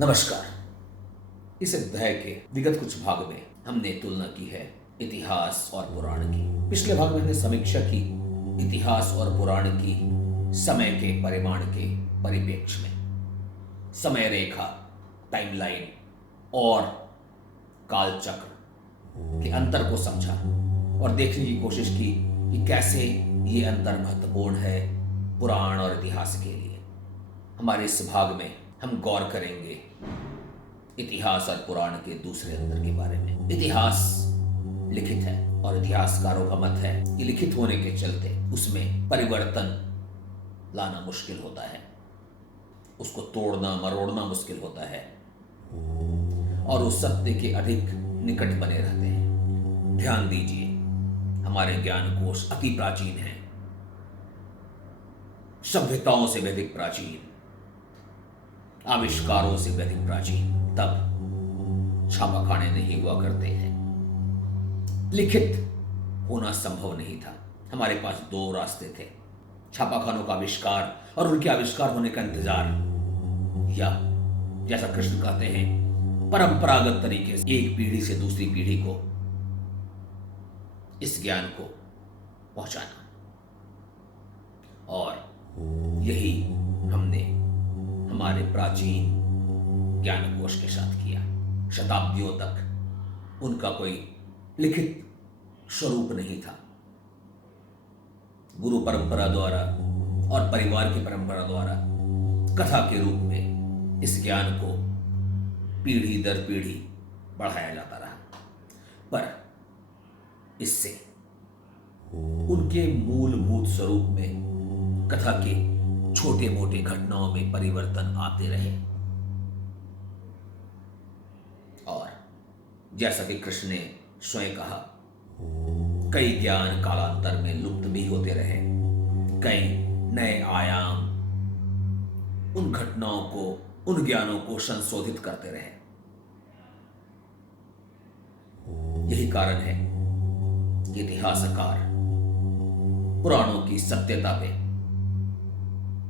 नमस्कार। इस अध्याय के विगत कुछ भाग में हमने तुलना की है इतिहास और पुराण की। पिछले भाग में हमने समीक्षा की इतिहास और पुराण की समय के परिमाण के परिप्रेक्ष्य में, समय रेखा, टाइमलाइन और कालचक्र के अंतर को समझा और देखने की कोशिश की कि कैसे ये अंतर महत्वपूर्ण है पुराण और इतिहास के लिए। हमारे इस भाग में हम गौर करेंगे इतिहास और पुराण के दूसरे अंतर के बारे में। इतिहास लिखित है और इतिहासकारों का मत है कि लिखित होने के चलते उसमें परिवर्तन लाना मुश्किल होता है, उसको तोड़ना मरोड़ना मुश्किल होता है और उस सत्य के अधिक निकट बने रहते हैं। ध्यान दीजिए, हमारे ज्ञान कोश अति प्राचीन हैं, सभ्यताओं से भी अधिक प्राचीन, आविष्कारों से भी अधिक प्राचीन। तब छापाखाने नहीं हुआ करते हैं, लिखित होना संभव नहीं था। हमारे पास दो रास्ते थे, छापाखानों का आविष्कार और उनके आविष्कार होने का इंतजार, या जैसा कृष्ण कहते हैं परंपरागत तरीके से एक पीढ़ी से दूसरी पीढ़ी को इस ज्ञान को पहुंचाना। और यही हमने हमारे प्राचीन ज्ञानकोश के साथ किया। शताब्दियों तक उनका कोई लिखित स्वरूप नहीं था। गुरु परंपरा द्वारा और परिवार की परंपरा द्वारा कथा के रूप में इस ज्ञान को पीढ़ी दर पीढ़ी बढ़ाया जाता रहा, पर इससे उनके मूलभूत स्वरूप में कथा के छोटे मोटे घटनाओं में परिवर्तन आते रहे। और जैसा कि कृष्ण ने स्वयं कहा, कई ज्ञान कालांतर में लुप्त भी होते रहे, कई नए आयाम उन घटनाओं को, उन ज्ञानों को संशोधित करते रहे। यही कारण है कि इतिहासकार पुराणों की सत्यता पे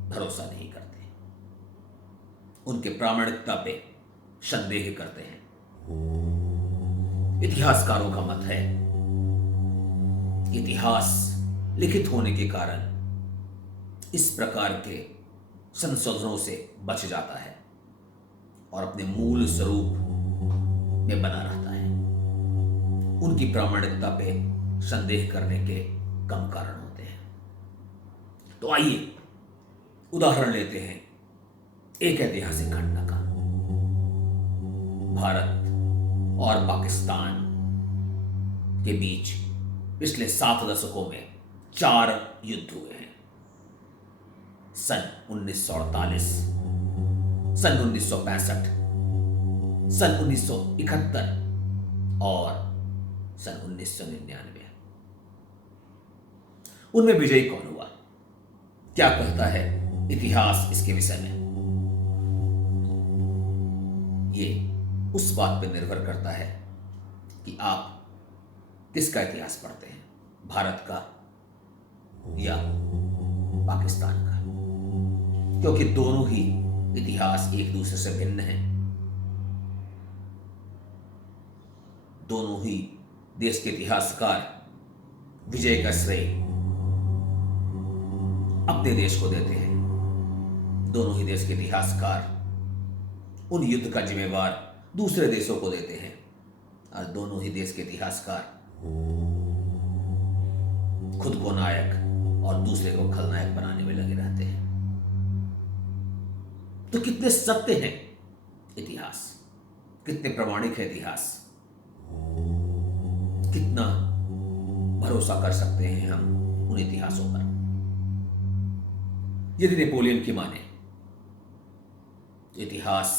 भरोसा नहीं करते, उनके प्रामाणिकता पे संदेह करते हैं। इतिहासकारों का मत है इतिहास लिखित होने के कारण इस प्रकार के संशोधनों से बच जाता है और अपने मूल स्वरूप में बना रहता है। उनकी प्रामाणिकता पे संदेह करने के कम कारण होते हैं। तो आइए उदाहरण लेते हैं एक ऐतिहासिक घटना का। भारत और पाकिस्तान के बीच पिछले 7 दशकों में 4 युद्ध हुए हैं। सन 1948, सन 1965, सन 1971 और सन 1999। उनमें विजयी कौन हुआ? क्या कहता है इतिहास इसके विषय में? ये उस बात पर निर्भर करता है कि आप किसका इतिहास पढ़ते हैं, भारत का या पाकिस्तान का, क्योंकि दोनों ही इतिहास एक दूसरे से भिन्न हैं। दोनों ही देश के इतिहासकार विजय का श्रेय अपने देश को देते हैं। दोनों ही देश के इतिहासकार उन युद्ध का जिम्मेवार दूसरे देशों को देते हैं और दोनों ही देश के इतिहासकार खुद को नायक और दूसरे को खलनायक बनाने में लगे रहते हैं। तो कितने सत्य हैं इतिहास, कितने प्रामाणिक है इतिहास, कितना भरोसा कर सकते हैं हम उन इतिहासों पर? यदि नेपोलियन की माने, इतिहास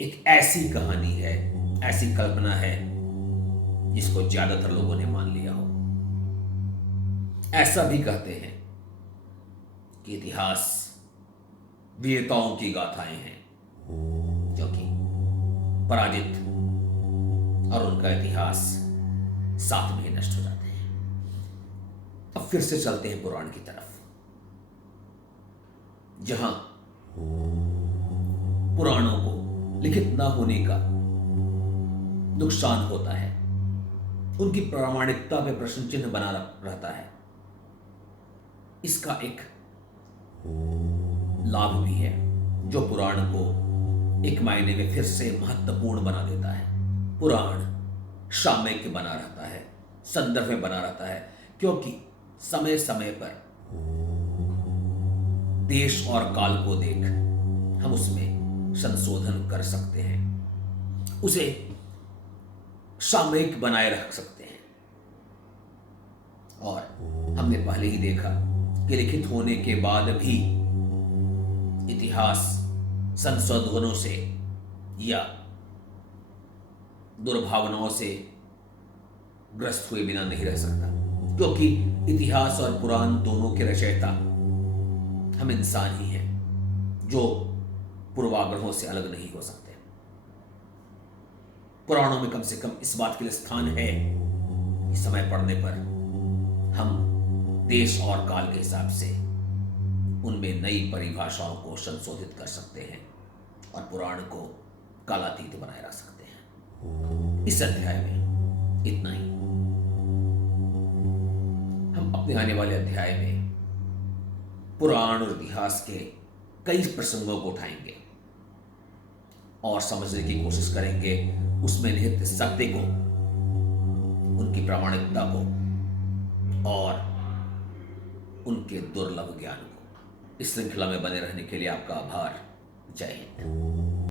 एक ऐसी कहानी है, ऐसी कल्पना है जिसको ज्यादातर लोगों ने मान लिया हो। ऐसा भी कहते हैं कि इतिहास विजेताओं की गाथाएं हैं, क्योंकि पराजित और उनका इतिहास साथ में नष्ट हो जाते हैं। अब फिर से चलते हैं पुराण की तरफ, जहां पुराणों को लिखित न होने का नुकसान होता है, उनकी प्रामाणिकता पे प्रश्न चिन्ह बना रहता है। इसका एक लाभ भी है जो पुराण को एक मायने में फिर से महत्वपूर्ण बना देता है। पुराण सामयिक बना रहता है, संदर्भ में बना रहता है, क्योंकि समय समय पर देश और काल को देख हम उसमें संशोधन कर सकते हैं, उसे सामयिक बनाए रख सकते हैं। और हमने पहले ही देखा कि लिखित होने के बाद भी इतिहास संशोधनों से या दुर्भावनाओं से ग्रस्त हुए बिना नहीं रह सकता, क्योंकि इतिहास और पुराण दोनों के रचयिता हम इंसान ही हैं जो पूर्वाग्रहों से अलग नहीं हो सकते। पुराणों में कम से कम इस बात के लिए स्थान है कि समय पड़ने पर हम देश और काल के हिसाब से उनमें नई परिभाषाओं को संशोधित कर सकते हैं और पुराण को कालातीत बनाए रख सकते हैं। इस अध्याय में इतना ही। हम अपने आने वाले अध्याय में पुराण और इतिहास के कई प्रसंगों को उठाएंगे और समझने की कोशिश करेंगे उसमें निहित सत्य को, उनकी प्रामाणिकता को और उनके दुर्लभ ज्ञान को। इस श्रृंखला में बने रहने के लिए आपका आभार। जय हिंद।